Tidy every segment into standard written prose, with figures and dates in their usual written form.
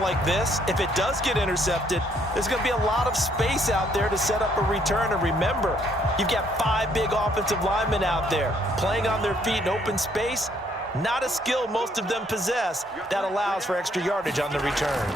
out like this, if it does get intercepted, there's going to be a lot of space out there to set up a return. And remember, you've got 5 big offensive linemen out there playing on their feet in open space. Not a skill most of them possess that allows for extra yardage on the return.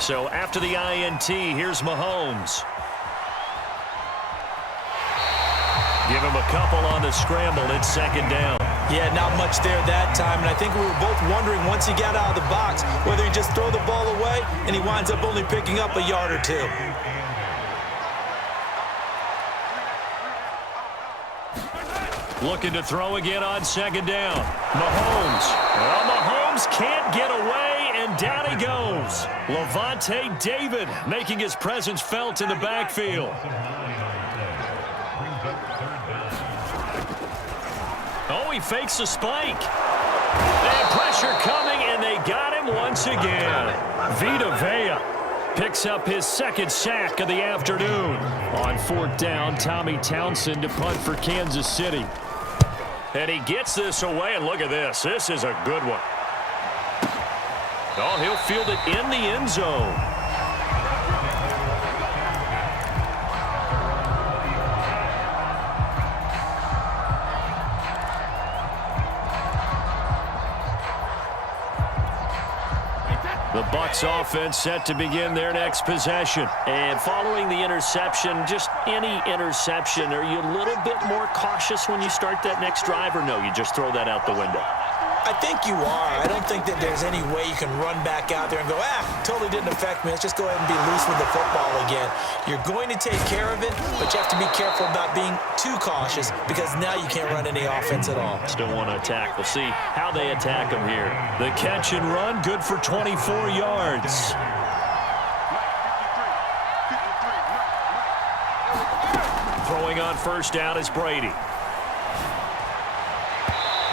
So after the INT, here's Mahomes. Give him a couple on the scramble. It's second down. Yeah, not much there that time. And I think we were both wondering once he got out of the box whether he just throw the ball away and he winds up only picking up a yard or two. Looking to throw again on second down. Mahomes. Well, Mahomes can't get away, and down he goes. Levante David making his presence felt in the backfield. Oh, he fakes a spike. And pressure coming, and they got him once again. Vita Vea picks up his second sack of the afternoon. On 4th down, Tommy Townsend to punt for Kansas City. And he gets this away, and look at this. This is a good one. Oh, he'll field it in the end zone. The Bucs offense set to begin their next possession. And following the interception, just any interception, are you a little bit more cautious when you start that next drive, or no, you just throw that out the window? I think you are. I don't think that there's any way you can run back out there and go, totally didn't affect me. Let's just go ahead and be loose with the football again. You're going to take care of it, but you have to be careful about being too cautious because now you can't run any offense at all. Still want to attack. We'll see how they attack him here. The catch and run, good for 24 yards. Throwing on first down is Brady.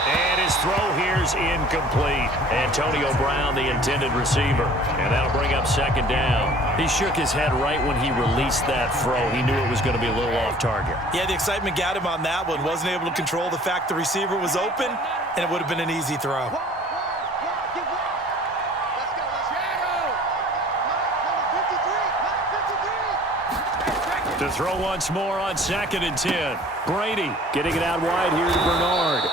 And his throw here's incomplete. Antonio Brown, the intended receiver. And that'll bring up second down. He shook his head right when he released that throw. He knew it was going to be a little off target. Yeah, the excitement got him on that one. Wasn't able to control the fact the receiver was open, and it would have been an easy throw. To throw once more on 2nd and 10. Brady getting it out wide here to Bernard.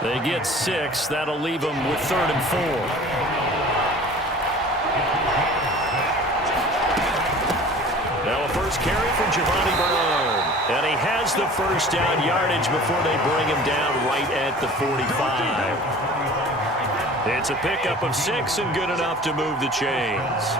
They get 6. That'll leave them with 3rd and 4. Now a first carry from Giovanni Bernard. And he has the first down yardage before they bring him down right at the 45. It's a pickup of 6 and good enough to move the chains.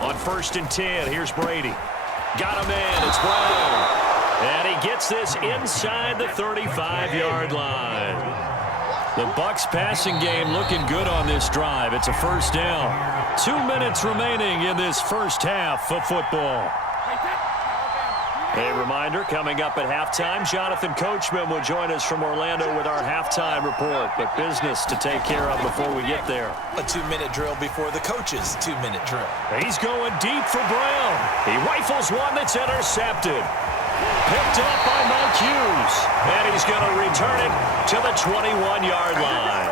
On 1st and 10, here's Brady. Got him in, it's Brown. And he gets this inside the 35-yard line. The Bucs passing game looking good on this drive. It's a first down. 2 minutes remaining in this first half of football. A reminder, coming up at halftime, Jonathan Coachman will join us from Orlando with our halftime report. But business to take care of before we get there. A 2-minute drill before the coach's 2-minute drill. He's going deep for Brown. He rifles one that's intercepted. Picked up by Mike Hughes. And he's going to return it to the 21-yard line.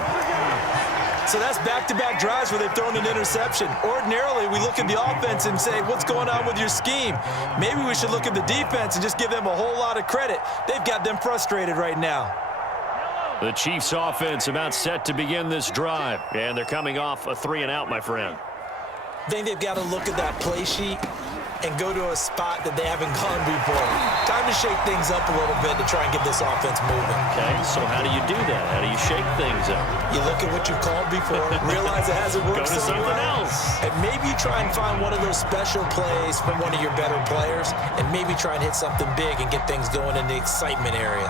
So that's back-to-back drives where they've thrown an interception. Ordinarily, we look at the offense and say, what's going on with your scheme? Maybe we should look at the defense and just give them a whole lot of credit. They've got them frustrated right now. The Chiefs' offense about set to begin this drive. And they're coming off a 3-and-out, my friend. I think they've got to look at that play sheet and go to a spot that they haven't gone before. Time to shake things up a little bit to try and get this offense moving. Okay, so how do you do that? How do you shake things up? You look at what you've called before, realize it hasn't worked Go to something else. And maybe you try and find one of those special plays from one of your better players, and maybe try and hit something big and get things going in the excitement area.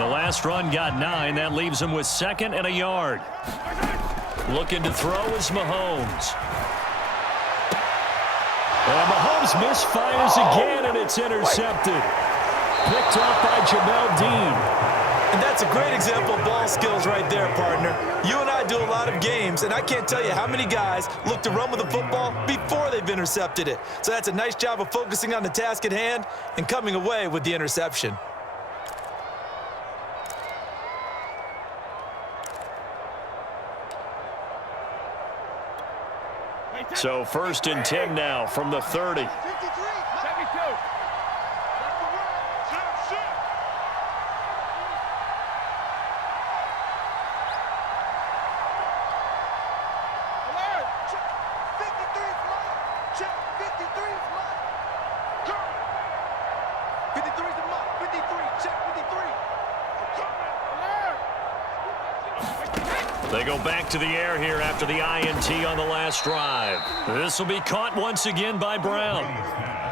The last run got 9. That leaves him with 2nd and a yard. Looking to throw is Mahomes. And Mahomes throws, misfires again, and it's intercepted. Picked off by Jamel Dean. And that's a great example of ball skills right there, partner. You and I do a lot of games, and I can't tell you how many guys look to run with the football before they've intercepted it. So that's a nice job of focusing on the task at hand and coming away with the interception. So 1st and 10 now from the 30. They go back to the air here after the INT on the last drive. This will be caught once again by Brown.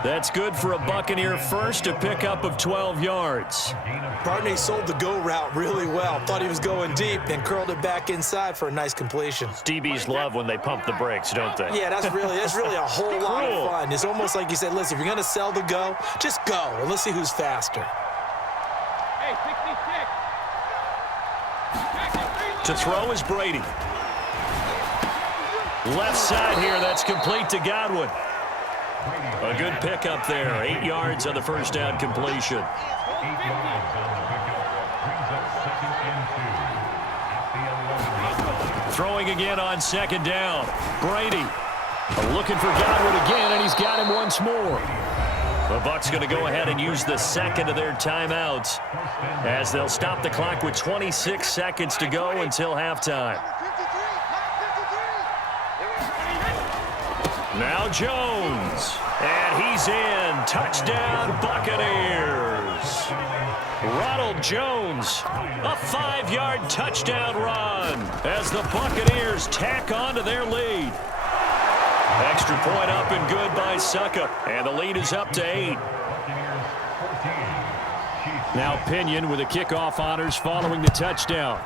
That's good for a Buccaneer first, a pickup of 12 yards. Partner, he sold the go route really well. Thought he was going deep and curled it back inside for a nice completion. DBs love when they pump the brakes, don't they? Yeah, that's really a whole lot of fun. It's almost like you said, listen, if you're going to sell the go, just go, and let's see who's faster. To throw is Brady. Left side here, that's complete to Godwin. A good pickup there, 8 yards on the first down completion. Throwing again on 2nd down. Brady looking for Godwin again, and he's got him once more. The Bucs going to go ahead and use the second of their timeouts as they'll stop the clock with 26 seconds to go until halftime. Now Jones, and he's in. Touchdown, Buccaneers. Ronald Jones, a 5-yard touchdown run as the Buccaneers tack on to their lead. Extra point up and good by Suckup, and the lead is up to 8. Now Pinion with the kickoff honors following the touchdown.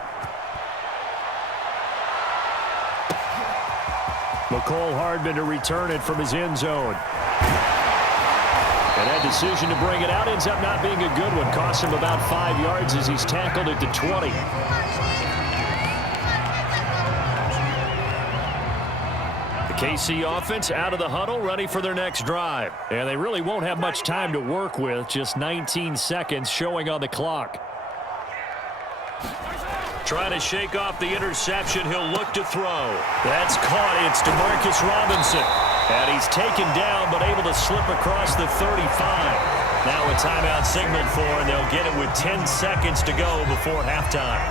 McCole Hardman to return it from his end zone. And that decision to bring it out ends up not being a good one. Costs him about 5 yards as he's tackled at the 20. KC offense out of the huddle, ready for their next drive. And they really won't have much time to work with, just 19 seconds showing on the clock. Trying to shake off the interception, he'll look to throw. That's caught, it's DeMarcus Robinson. And he's taken down, but able to slip across the 35. Now a timeout signaled for, and they'll get it with 10 seconds to go before halftime.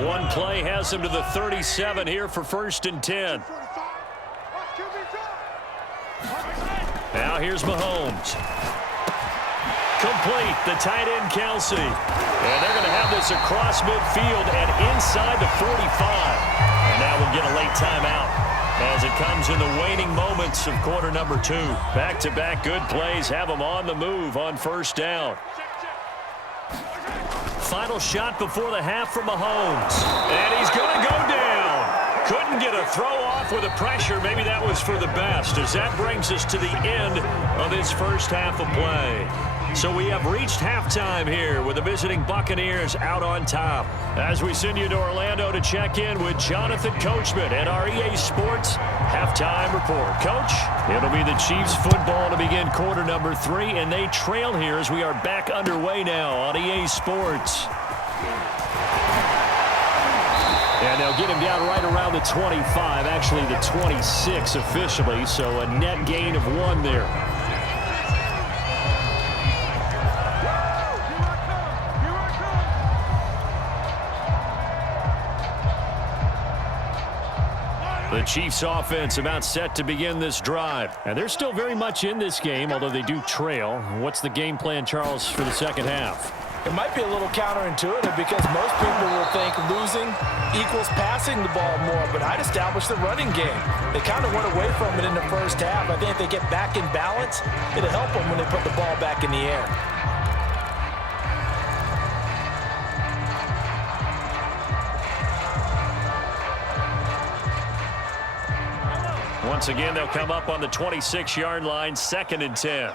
One play has him to the 37 here for 1st and 10. Now here's Mahomes. Complete, the tight end Kelsey. And they're going to have this across midfield and inside the 45. And now we'll get a late timeout as it comes in the waning moments of quarter number 2. Back-to-back good plays have them on the move on 1st down. Final shot before the half from Mahomes. And he's going to go down. Couldn't get a throw off with the pressure. Maybe that was for the best, as that brings us to the end of this first half of play. So we have reached halftime here with the visiting Buccaneers out on top. As we send you to Orlando to check in with Jonathan Coachman at our EA Sports Halftime Report. Coach, it'll be the Chiefs football to begin quarter number 3, and they trail here as we are back underway now on EA Sports. And they'll get him down right around the 25, actually the 26 officially, so a net gain of 1 there. The Chiefs offense about set to begin this drive. And they're still very much in this game, although they do trail. What's the game plan, Charles, for the second half? It might be a little counterintuitive because most people will think losing equals passing the ball more, but I'd establish the running game. They kind of went away from it in the first half. I think if they get back in balance, it'll help them when they put the ball back in the air. Once again, they'll come up on the 26-yard line, 2nd and 10.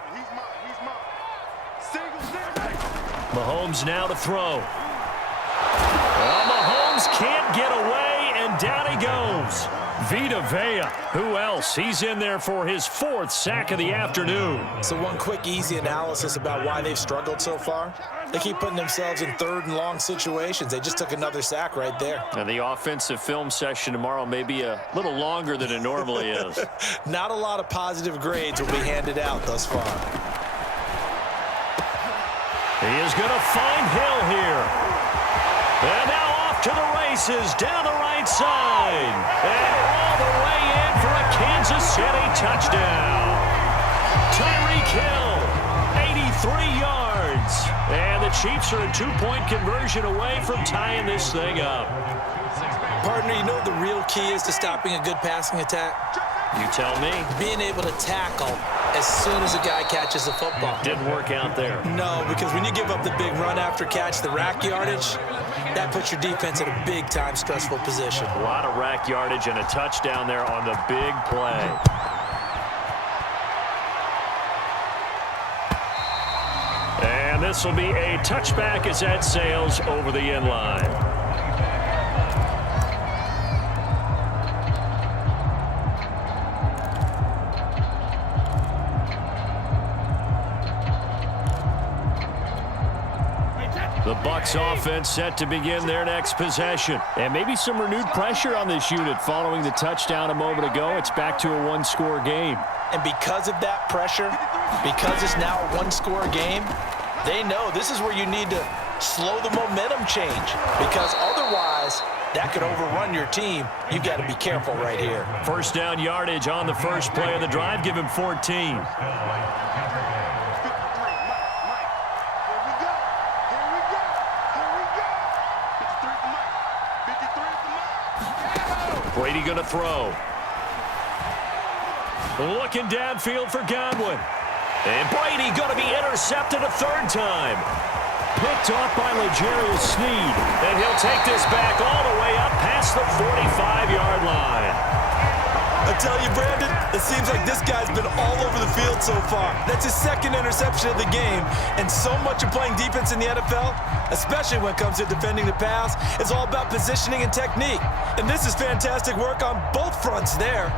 Mahomes now to throw. Well, Mahomes can't get away, and down he goes. Vita Vea. Who else? He's in there for his 4th sack of the afternoon. So one quick, easy analysis about why they've struggled so far. They keep putting themselves in 3rd and long situations. They just took another sack right there. And the offensive film session tomorrow may be a little longer than it normally is. Not a lot of positive grades will be handed out thus far. He is going to find Hill here. And now off to the races down the right side. And all the way in for a Kansas City touchdown. Tyreek Hill, 83 yards. And the Chiefs are a 2-point conversion away from tying this thing up. Partner, you know the real key is to stopping a good passing attack? You tell me. Being able to tackle as soon as a guy catches the football. Didn't work out there. No, because when you give up the big run after catch, the rack yardage, that puts your defense in a big-time stressful position. A lot of rack yardage and a touchdown there on the big play. And this will be a touchback as that sails over the end line. The Bucs offense set to begin their next possession. And maybe some renewed pressure on this unit following the touchdown a moment ago. It's back to a one-score game. And because of that pressure, because it's now a one-score game, they know this is where you need to slow the momentum change. Because otherwise, that could overrun your team. You've got to be careful right here. First down yardage on the first play of the drive. Give him 14. Brady going to throw. Looking downfield for Godwin. And Brady going to be intercepted a 3rd time. Picked off by L'Jarius Sneed. And he'll take this back all the way up past the 45-yard line. I tell you, Brandon, it seems like this guy's been all over the field so far. That's his 2nd interception of the game. And so much of playing defense in the NFL, especially when it comes to defending the pass, is all about positioning and technique. And this is fantastic work on both fronts there.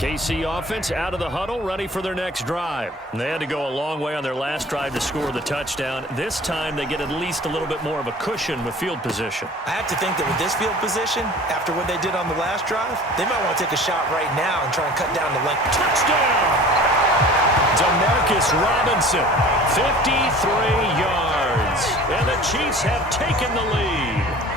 KC offense out of the huddle, ready for their next drive. And they had to go a long way on their last drive to score the touchdown. This time they get at least a little bit more of a cushion with field position. I have to think that with this field position, after what they did on the last drive, they might want to take a shot right now and try and cut down the length. Touchdown! Demarcus Robinson, 53 yards. And the Chiefs have taken the lead.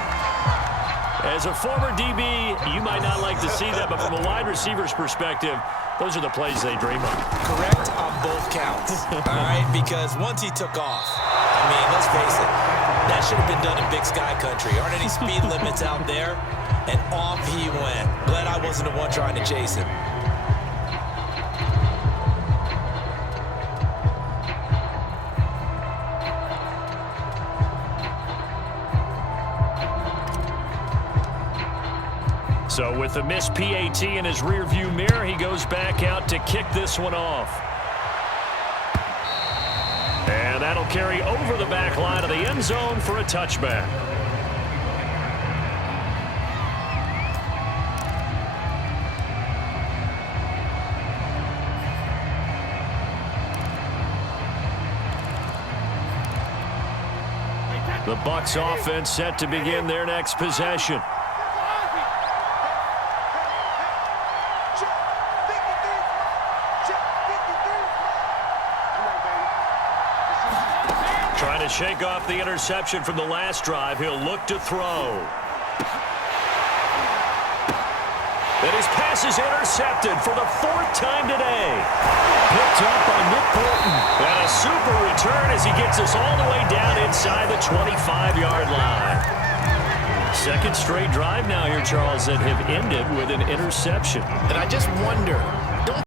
As a former DB, you might not like to see that, but from a wide receiver's perspective, those are the plays they dream of. Correct on both counts, all right? Because once he took off, I mean, let's face it, that should have been done in Big Sky Country. Aren't any speed limits out there? And off he went. Glad I wasn't the one trying to chase him. So with the missed PAT in his rearview mirror, he goes back out to kick this one off. And that'll carry over the back line of the end zone for a touchback. The Bucs offense set to begin their next possession. Trying to shake off the interception from the last drive. He'll look to throw. And his pass is intercepted for the 4th time today. Picked up by Nick Bolton. And a super return as he gets us all the way down inside the 25-yard line. 2nd straight drive now here, Charles, that have ended with an interception. And I just wonder, don't